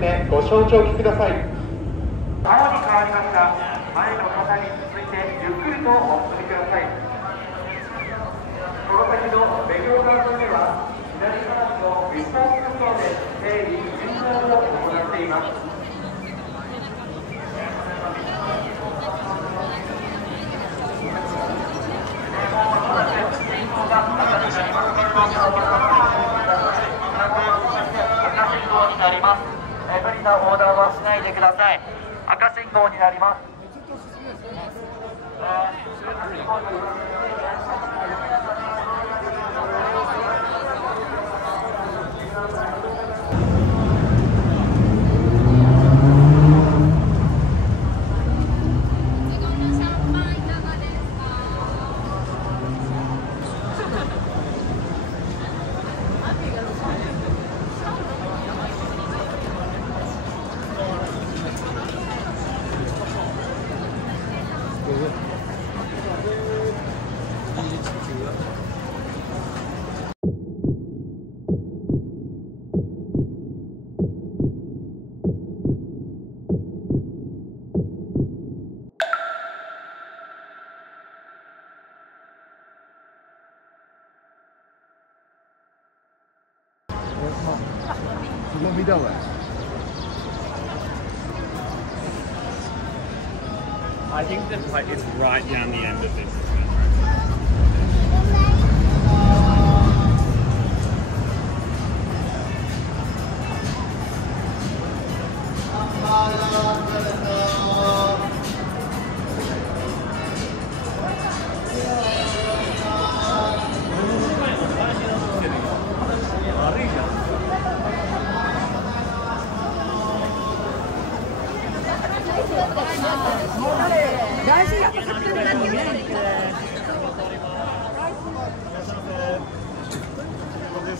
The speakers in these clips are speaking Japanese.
めご承知おきください。青に変わりました。前の方に続いてゆっくりとお進みください。この先の目黒川沿いでは左側の立体運動で整理・巡行を行っています。赤信号になります。無理な横断はしないでください。赤信号になります。I think that it's right down the end of this.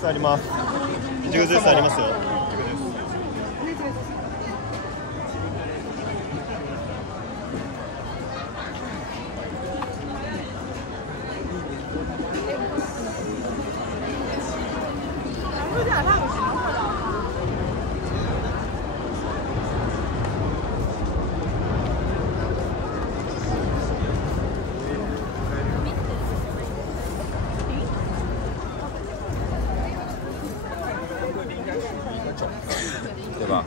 あります。ジュースありますよ。では